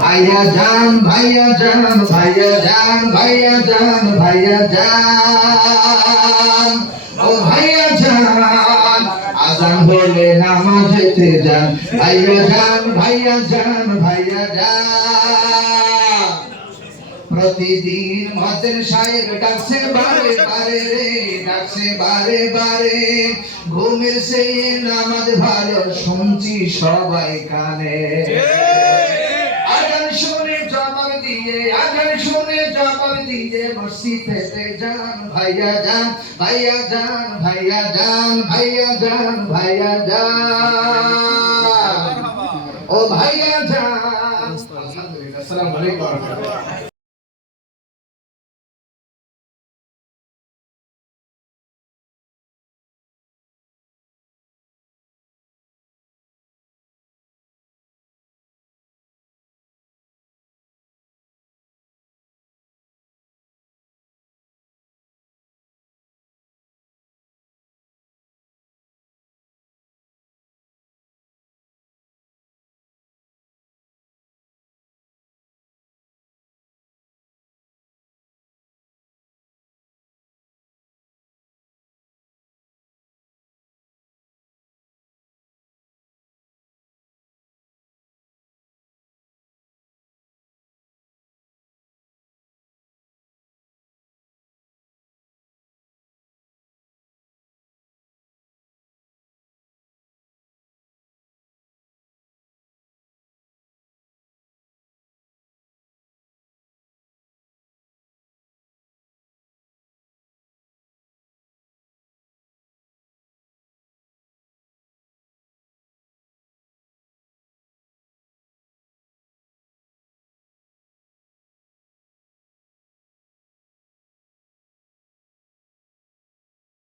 ভাইয়া যান ভাইয়া যান ভাইয়া যান ভাইয়া যান ভাইয়া যান। ও ভাইয়া যান, আজান হলে নামাজেতে যান। ভাইয়া যান ভাইয়া যান ভাইয়া যান। প্রতিদিন মদের সাহেব ডাকছে, বারে বারে রে, ডাকছে, বারে বারে। ঘুমের সে নামাজ ভালো শুনছি সবাই কানে। দিয়ে ভাইয়া যান ভাইয়া যান ভাইয়া যান ভাইয়া যান ভাইয়া যান। ও ভাইয়া যান। আসসালামু আলাইকুম।